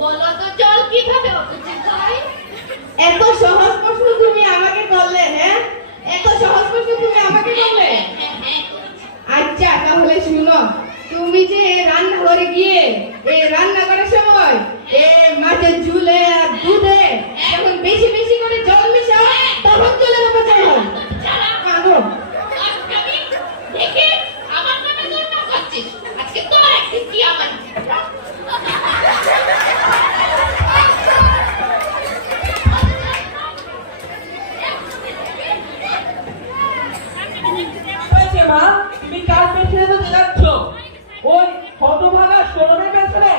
বলো তো জল কিভাবে উঠেছে ভাই? এত সহজ প্রশ্ন তুমি আমাকে করলে? হ্যাঁ, এত সহজ প্রশ্ন তুমি আমাকে করলে? আচ্ছা তাহলে শুনো, তুমি যে রান্নাঘরে গিয়ে এই রান্না করার সময় মাছের ঝুলে আর দুধে যখন বেশি বেশি করে জল মিশাও তখন চলে যাবো চলো। দেখে আমার নামে দুর্নাম করছিস। আজকে তোমার একদিন কি আমার মা, তুমি কার পেছনে তো যাচ্ছ? ওই হতভাগা সোনমের পেছনে?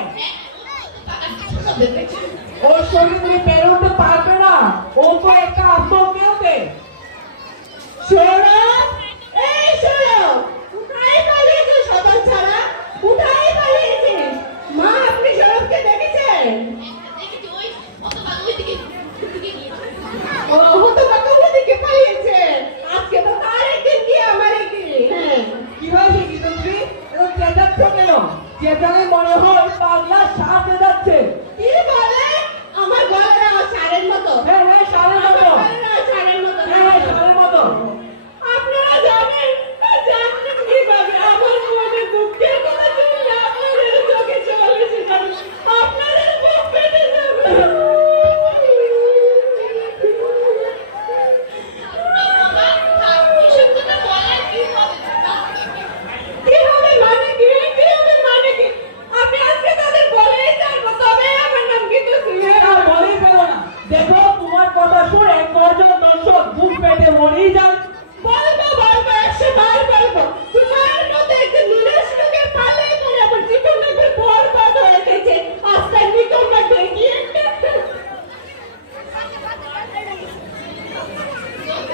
ওর সঙ্গে তুমি পেরোতে পারবে না, ও তো একটা আসল কেউতে। সৌরভ, এই সৌরভ, কোথায় পালিয়েছিস? সকাল ছাড়া কোথায় পালিয়েছিস? মা, আপনি সৌরভকে দেখেছেন? ওই অথবা ওই দিকে ও হতভাগা ওদিকে পালিয়েছে। আজকে তো তার একদিন কি আমার একদিন। হ্যাঁ, কি হয়েছে কি তুমি এরকম চেঁচাচ্ছ কেন? চেঁচালে মনে হয় পাগলা সাপ যাচ্ছে। কি বলে? আমার গলাটা সারের মতো। হ্যাঁ হ্যাঁ, সারের মতো। সারের মতো। হ্যাঁ হ্যাঁ, সারের মতো। আপনারা জানেন কিভাবে আমার মনে দুঃখের কথা শুনলে আপনাদের চোখে জল এসে যাবে, আপনাদের বুক ফেটে যাবে। কিভাবে মানে কি? কিভাবে মানে কি? আপনি আজকে তাদের বলেই ছাড়বো, তবে আমার নাম কিন্তু আর বলেই ফেলো না। দেখো, তোমার কথা শুনে কজন দর্শক বুক পেটে মরেই যায়। বলবো 100 বার বলবো। তোমার মতো একটা নিরাশ লোকের পাল্লায় পড়ে আমার জীবনটা একবার বরবাদ হয়ে গেছে। আজকে নিকটটা দেখিয়ে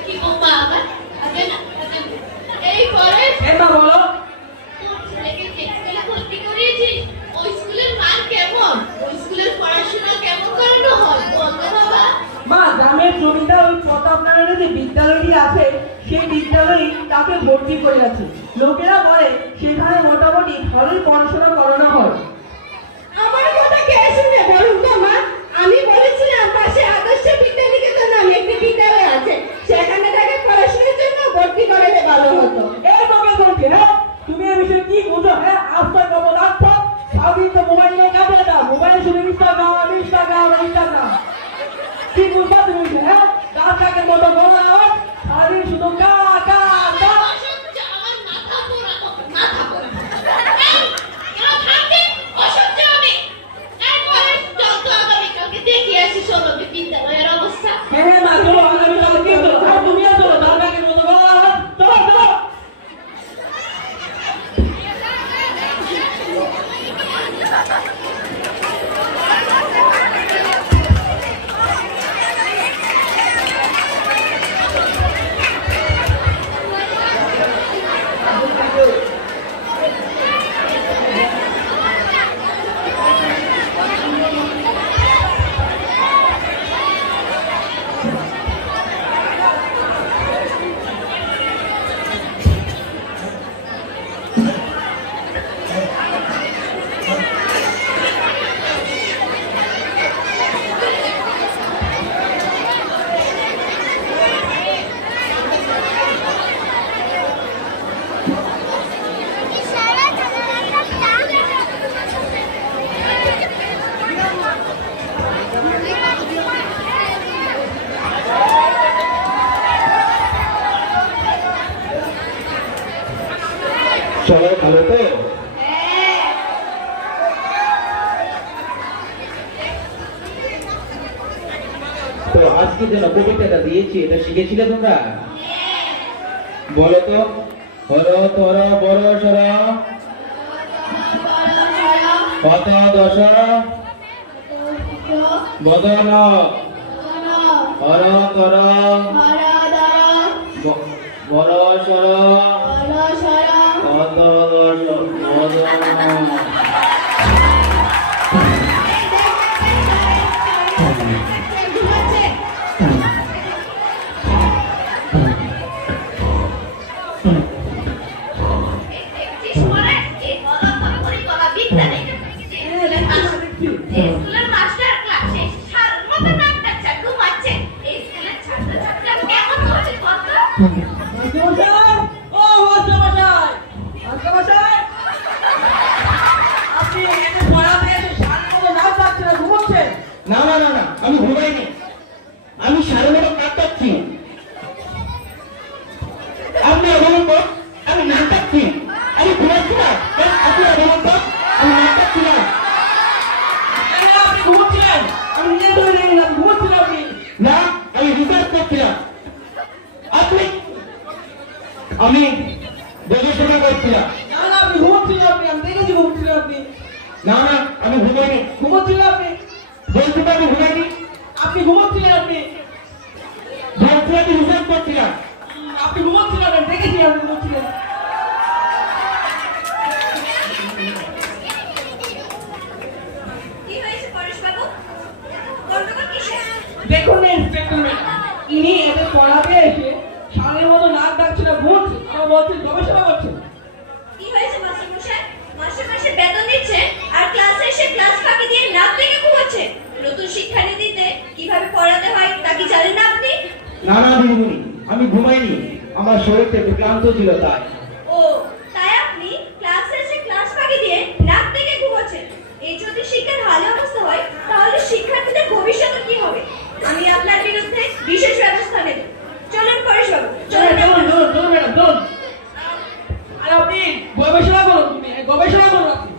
কি বৌমা আমার আগে না এই পরে এমা বলো। তোর ছেলেকে যে স্কুলে ভর্তি করিয়েছিস ওই স্কুলের মান কেমন? ওই স্কুলের পড়াশোনা কেমন করানো হয় বলতো বাবা? মা, গ্রামের জমিদার ওই প্রতাপ নারায়ণের যে বিদ্যালয়টি আছে সেই বিদ্যালয়ে তাকে ভর্তি করে আছে। লোকেরা বলে সেখানে মোটামুটি ভালোই পড়াশোনা করানো হয়। আমার কথা কে শুনে বলুন তো মা? আমি বলেছিলাম পাশে আদর্শ বিদ্যানিকেতন নামে একটি বিদ্যালয় আছে, সেখানে তাকে পড়াশোনার জন্য ভর্তি করালে ভালো হতো। এই বকে বলছে, হ্যাঁ তুমি এই বিষয়ে কি বুঝো? হ্যাঁ, আস্তা খবর রাখছো, সারাদিন তো মোবাইল নিয়ে কাজে দাও, মোবাইলে শুধু ইনস্টাগ্রাম। কি বুঝবা তুমি? হ্যাঁ, রাত কাকের মতো গলা আওয়াজ, সারাদিন শুধু কা কা কা। অসহ্য আমার মাথা পোড়া এই কেন থাকবে? অসহ্য আমি এরপরে যত আগামীকালকে দেখে আসি সৌরভের বিদ্যালয়ের অবস্থা। হ্যাঁ হ্যাঁ মা, চলো আগামীকাল কি চলো, তুমিও চলো, রাত কাকের মতো গলা আওয়াজ, চলো চলো। সবাই ভালো তো? তো আজকে যেন কবিতাটা দিয়েছি এটা শিখেছিলে তোমরা? বলো তো, হর তর বড় সর কত দশ বদন হর তর বড় সর কত দশ বদন। স্কুলের না না, আমি ঘুমাইনি। ঘুমোচ্ছিলেন আপনি? বলছি তো আমি ঘুমাইনি। আপনি ঘুমোচ্ছিলেন আপনি? বলছি আমি হিসাব করছিলাম। আপনি ঘুমোচ্ছিলেন, আমি দেখেছি আপনি ঘুমোচ্ছিলেন। কি হয়েছে পরেশবাবু? গন্ডগোল কিসের? দেখুন না ইন্সপেক্টর ম্যাডাম, ইনি এদের পড়াতে এসে সারের মতো নাক ডাকছিল, ঘুরছে, আর বলছে গবেষণা করছেন। কি হয়েছে মাস্টারমশাই? মাসে মাসে বেতন দিচ্ছে আর ক্লাসে এসে ক্লাস ফাঁকি দিয়ে নাক ডেকে ঘুমাচ্ছে। নতুন শিক্ষানীতিতে কিভাবে পড়াতে হয় তা কি জানেন না আপনি? না না দিদিমণি, আমি ঘুমাইনি, আমার শরীরটা একটু ক্লান্ত ছিল তাই। ও, তাই আপনি ক্লাসে এসে ক্লাস ফাঁকি দিয়ে নাক ডেকে ঘুমাচ্ছেন। এই যদি শিক্ষার হালে অবস্থা হয় তাহলে শিক্ষার্থীদের ভবিষ্যতে কি হবে? আমি আপনার বিরুদ্ধে বিশেষ ব্যবস্থা নেব। চলুন পরেশবাবু, চলুন। চলুন ম্যাডাম, চলুন। আর আপনি গবেষণা করুন, গবেষণা করুন আপনি।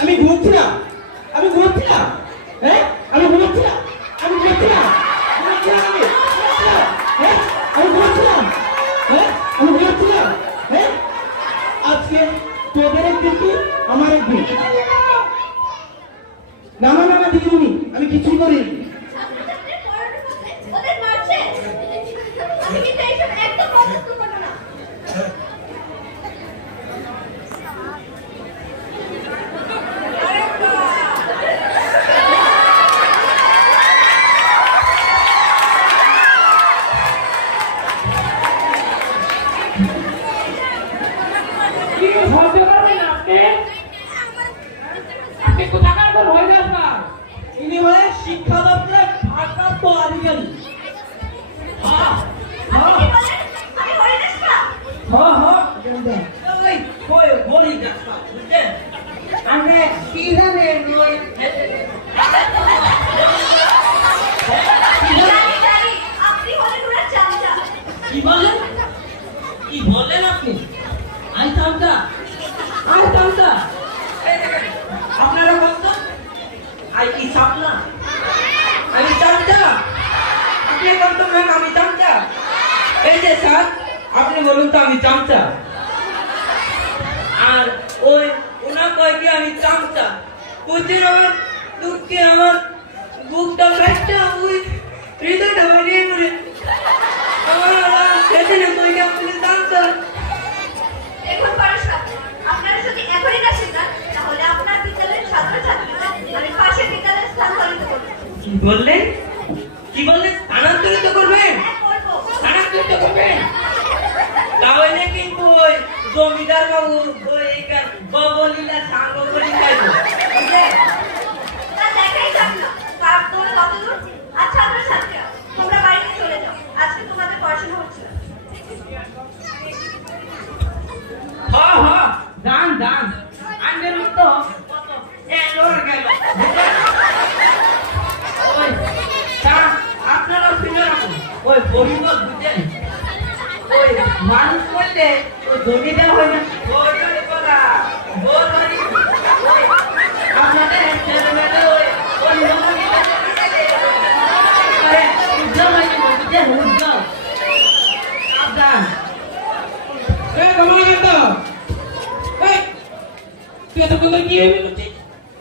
আমি ঘুমছিলাম, আমি ঘুমছিলাম, হ্যাঁ আমি ঘুমছিলাম, আমি ঘুমছিলাম, আমি ঘুমছিলাম, হ্যাঁ আমি ঘুমছিলাম, হ্যাঁ আজকে তোদের একদিন কি আমার একদিন। না না না না দিদিমণি, আমি কিছুই করিনি। ছাত্রছাত্রীর পড়ানোর মধ্যে ওদের মারছে। আমি কিন্তু এইসব একদম পছন্দ করি না। কি ধরতে পারবেন আপনি? আপনি কোথাকার কোন হরিদাস না? ইনি হলেন শিক্ষা দপ্তরের ভারপ্রাপ্ত আধিকারিক। হ্যাঁ, আপনি কি বলেন? আমি হরিদাস না। হ্যাঁ, হ্যাঁ। ওই হরিদাস না, বুঝলেন? আপনি কি জানেন? জানি, জানি, আপনি হলেন ওনার চামচা। কি বলেন? কি বলেন আপনি? আমি চামচা? আমি চামচা? আপনারা কত? আই কি চামচা? আমি চামচা? আপনি কত ম্যাম? আমি চামচা? এই যে স্যার, আপনি বলুন তো আমি চামচা? আর ওই ওনা কয় কি আমি চামচা? বুঝছেন আমার দুঃখে আমার বুকটা ফ্যাটটা ওই হৃদয়টা হারিয়ে পড়ে আমার সেদিনে কইটা আপনি চামচা? দেখুন পরেশবাবু, আপনারা যদি এখনই না শেখান তাহলে আপনার বিদ্যালয়ের ছাত্রছাত্রীরা আমি পাশের বিদ্যালয়ে স্থানান্তরিত করব। কি বললেন? কি বললেন? স্থানান্তরিত করবেন? হ্যাঁ, করব। স্থানান্তরিত করবেন? তাহলে কিন্তু ওই জমিদার বাবু ওই ববলীলা সাঙ্গ বলি খাইবো, বুঝলেন? তা দেখাই যাক না, কার দৌড় কত দূর। আর ছাত্রছাত্রীরা, তোমরা বাড়িতে চলে যাও, আজকে তোমাদের পড়াশোনা হচ্ছে না। হ্যাঁ হ্যাঁ, দান দান আন্ডের মতো এলোর গেল, বুঝলেন? ওই স্যার, আপনারা শুনে রাখুন, ওই পরিবার বুঝলেন, ওই মানুষ করলে ওই জমিদার হয় না, ওই করা বোর বাড়ি ওই আপনাদের ছেলেমেয়েদের ওই ওই জমিদার উজ্জ্বল হয় না, বুঝলেন? উজ্জ্বল সাবধান। এই কমলাকান্ত, এই তুই এতক্ষণ ধরে কি ভেবে করছিস?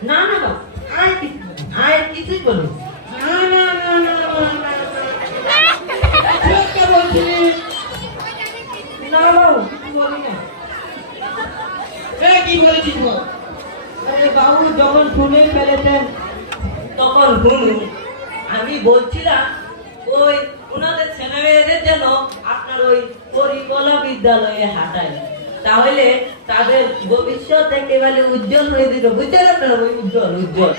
না না বাবু, আর কিছুই বলুন। না না না না সত্যি বলছিস? না বাবু, কিছু বলি না। কি বলেছিস বল? আরে বাবু, যখন শুনে ফেলেছেন তখন শুনুন। আমি বলছিলাম ওই ওনাদের ছেলে মেয়েদের যেন আপনার ওই পরিকলা বিদ্যালয়ে হাঁটায়, তাহলে তাদের ভবিষ্যৎ একেবারে উজ্জ্বল হয়ে দিত, বুঝছেন আপনারা? ওই উজ্জ্বল উজ্জ্বল।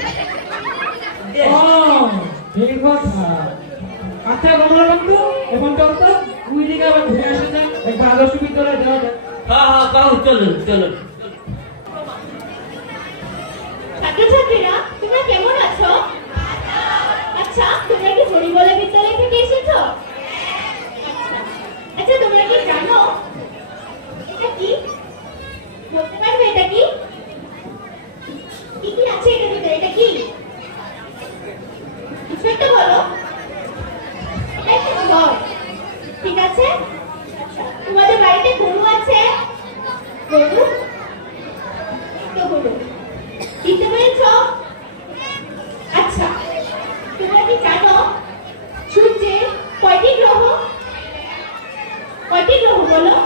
আচ্ছা কমলাকান্ত, এখন চল তো দুই দিকে আবার ঘুরে আসা যাক, একটা আদর্শ বিদ্যালয়ে যাওয়া যাক। হ্যাঁ হ্যাঁ বাবু, চলুন চলুন। ছাত্রছাত্রীরা, তোমরা কেমন আছো? আচ্ছা, তোমরা কি হরিবলা বিদ্যালয় থেকে এসেছো? আচ্ছা, তোমরা কি জানো এটা কি? বলতে পারবে এটা কি? কি কি আছে এটার ভিতরে? এটা কি? কিছু একটা বলো। এটাই তো বল। ঠিক আছে, তোমাদের বাড়িতে গরু আছে? গরু? তো গরু চিনতে পেরেছ? আচ্ছা, তোমরা কি জানো সূর্যের কয়টি গ্রহ? কয়টি গ্রহ বলো?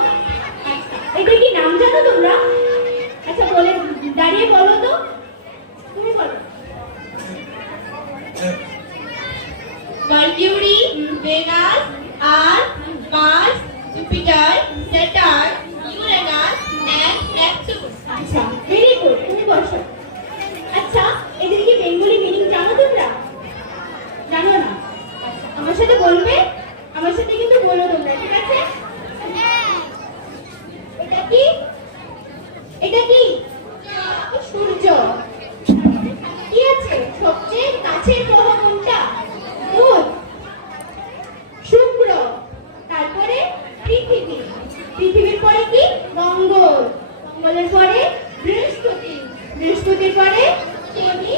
আচ্ছা, এটা কি নাম জানো তোমরা? আচ্ছা, বলে দাঁড়িয়ে বলো তো, তুমি বলো। Mercury, Venus, Earth, Mars, Jupiter, Saturn, Uranus, and Neptune. আচ্ছা, ভেরি গুড, তুমি বসো। আচ্ছা, এদের কি বেঙ্গলি মিনিং জানো তোমরা? জানো না? আচ্ছা, আমার সাথে বলবে, আমার সাথে কিন্তু বলো তোমরা, ঠিক আছে? এটা কি? এটা কি? সূর্য। কি আছে সবচেয়ে কাছের গ্রহ কোনটা? বুধ, শুক্র, তারপরে পৃথিবী। পৃথিবীর পরে কি? মঙ্গল। মঙ্গলের পরে বৃহস্পতি। বৃহস্পতির পরে শনি,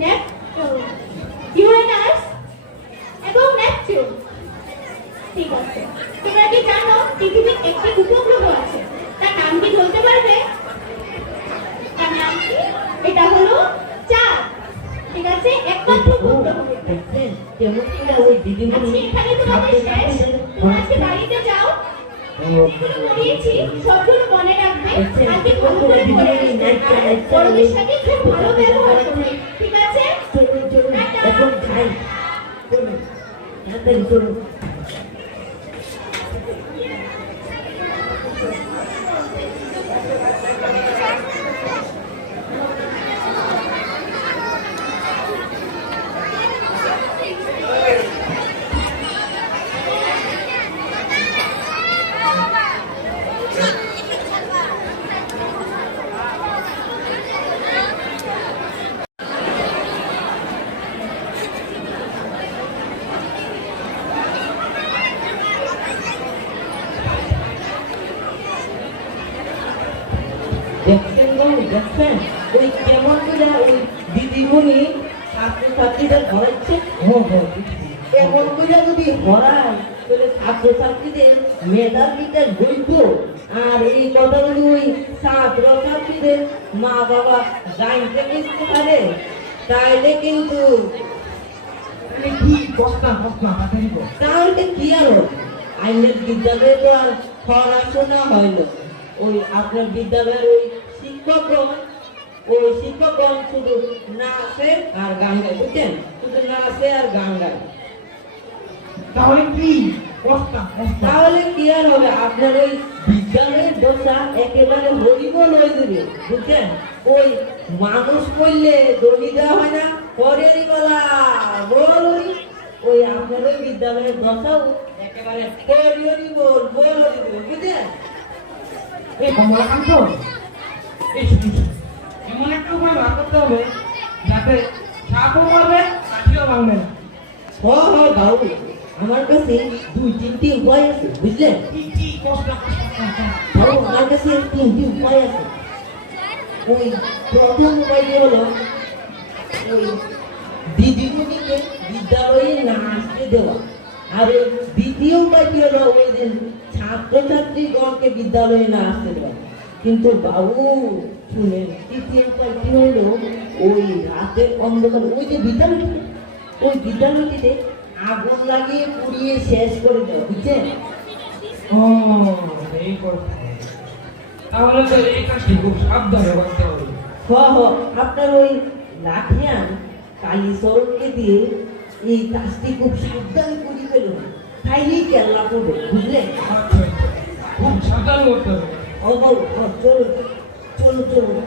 নেপচুন, ইউরেনাস এবং নেপচুন। ঠিক আছে, তোমরা কি জানো পৃথিবীর একটি উপগ্রহ আছে? তার নাম কি বলতে পারবে? তার নাম কি? এটা হলো চাঁদ। ঠিক আছে, একমাত্র উপগ্রহ। কেমন কিনা ওই দিদিমণি আজকে এখানে তোমাদের শেষ। তোমরা আজকে বাড়িতে যাও। যেগুলো পড়িয়েছি সবগুলো মনে রাখবে। আজকে ভালো করে পড়ে আসবে। আর বড়দের সাথে খুব ভালো ব্যবহার করবে। ঠিক আছে? চলুন চলুন টাটা। এখন যাই চলুন তাড়াতাড়ি চলুন দেখছেন গো দেখছেন ওই কেমন করে ওই দিদিমণি ছাত্রছাত্রীদের ধরাচ্ছে এমন করে যদি হরায় তাহলে ছাত্রছাত্রীদের মেধার বিকাশ বৈধ আর এই কথাগুলি ওই ছাত্রছাত্রীদের মা বাবা জানতে বুঝতে পারে তাইলে কিন্তু তাহলে কি আর আইনের বিদ্যালয়ে তো আর পড়াশোনা হয় না ওই আপনার বিদ্যালয়ের ওই শিক্ষকগণ শুধু নাচে আর গান গায় বুঝছেন শুধু নাচে আর গান গায় তাহলে কি? তাহলে কি আর হবে আপনার ওই বিজ্ঞানের দশা একেবারে হরিবল হয়ে যাবে বুঝছেন ওই মানুষ করলে দড়ি দেওয়া হয় না হরেরি বলা বল ওই আপনার ওই বিদ্যালয়ের দশাও একেবারে হরি বল বুঝছেন এই কমলাকান্ত, এমন একটা উপায় বার করতে হবে যাতে সাপও মারবে কাঠিও ভাঙবে না। বাবু আমার কাছে 2-3টি উপায় আছে বুঝলেন বাবু আমার কাছে 3টি উপায় আছে ওই প্রথম উপায়টি হলো ওই দিদিমণিকে বিদ্যালয়ে না আসতে দেওয়া আর ওই দ্বিতীয় উপায়টি হলো ওই যে ছাত্রছাত্রীগণকে বিদ্যালয়ে না আসতে দেওয়া কিন্তু বাবু শুনেন তৃতীয় উপায়টি হলো ওই রাতের অন্ধকার ওই যে বিদ্যালয়টি ওই বিদ্যালয়টিতে আগুন লাগিয়ে পুড়িয়ে শেষ করে দেওয়া বুঝছেন এই কথা। তাহলে তো এই কাজটি খুব সাবধানে করতে হবে। আপনার ওই লাঠিয়ান কালীচরণকে দিয়ে এই কাজটি খুব সাবধানে করে ফেলুন তাইলেই কেল্লা করবে বুঝলেন খুব সাবধান করতে হবে। চলুন চলুন চলুন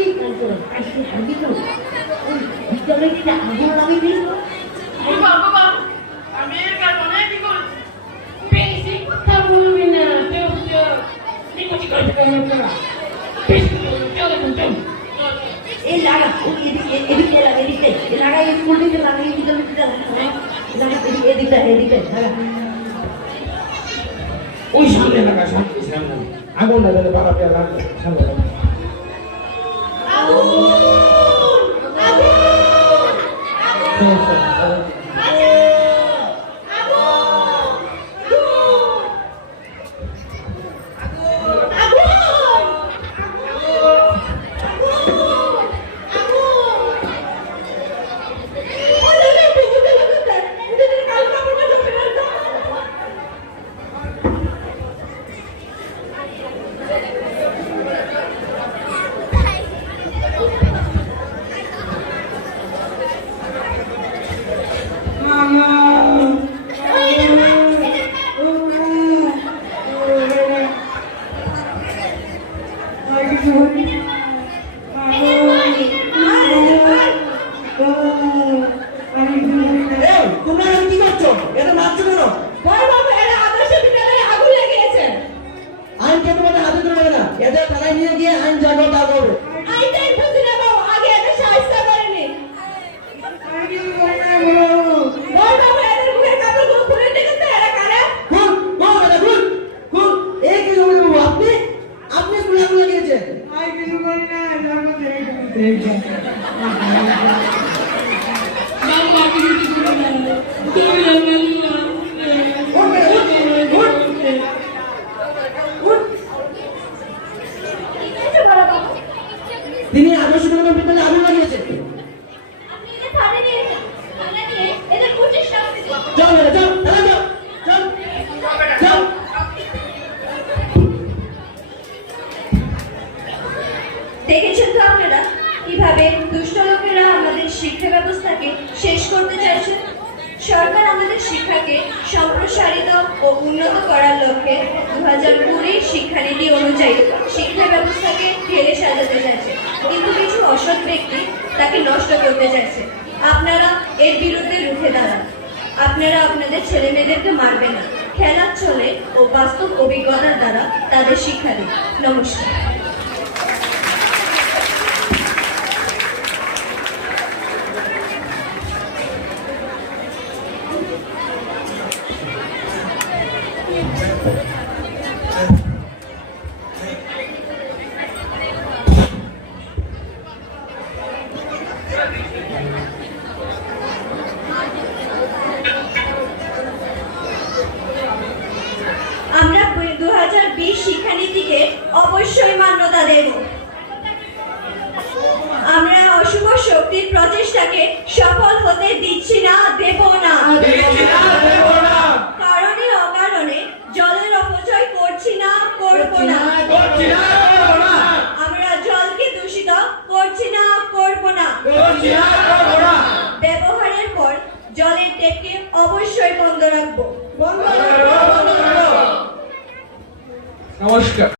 এই কালীচরণ আজকে হারবি তো ওই বিদ্যালয়টিতে আগুন লাগিয়ে দিল বেশি কথা বলবি না, চুপ চুপ। এই লাগা এদিকে লাগা এদিকে লাগা এই ফুল দিকে লাগা এই দিকে লাগা এদিকে লাগা ওই সামনে লাগা সামনে আগুন লাগালে বাড়াতে লাগবে সামনে লাগা। তোমরা কি করছো? এটা মারছো কেন? আইনকে তোমাদের হাতে তুলে দেবে না, এদের থানায় নিয়ে গিয়ে আইন যা করবে তা করবে। খুল, এই কি জমি বাবু, আপনি স্কুলে আগুন লাগিয়েছেন। তিনি আদর্শ বিদ্যালয়ে আগুন লাগিয়েছেন। আপনি এদের থানায় নিয়ে যান। থানায় নিয়ে এদের উচিত শাস্তি দিন। চল বেটা চল, চল। দেখেছেন তো আপনারা কিভাবে দুষ্ট লোকেরা আমাদের শিক্ষা ব্যবস্থাকে শেষ করতে চাইছে। সরকার আমাদের শিক্ষাকে সম্প্রসারিত ও উন্নত করার লক্ষ্যে 2020 শিক্ষানীতি অনুযায়ী শিক্ষা ব্যবস্থাকে ঢেলে সাজাতে চাইছে, কিন্তু কিছু অসৎ ব্যক্তি তাকে নষ্ট করতে চাইছে। আপনারা এর বিরুদ্ধে রুখে দাঁড়ান। আপনারা আপনাদের ছেলে মেয়েদেরকে মারবেন না, খেলার ছলে ও বাস্তব অভিজ্ঞতার দ্বারা তাদের শিক্ষা দিন। নমস্কার। আমরা 2020 শিক্ষানীতিকে অবশ্যই মান্যতা দেব। আমরা অশুভ শক্তির প্রচেষ্টাকে সফল হতে দিচ্ছি না, দেব না। কারণে অকারণে জলের অপচয় করছি না, করব না। আমরা জলকে দূষিত করছি না, করব না। ব্যবহারের পর জলের ট্যাপকে অবশ্যই বন্ধ রাখবো। নমস্কার।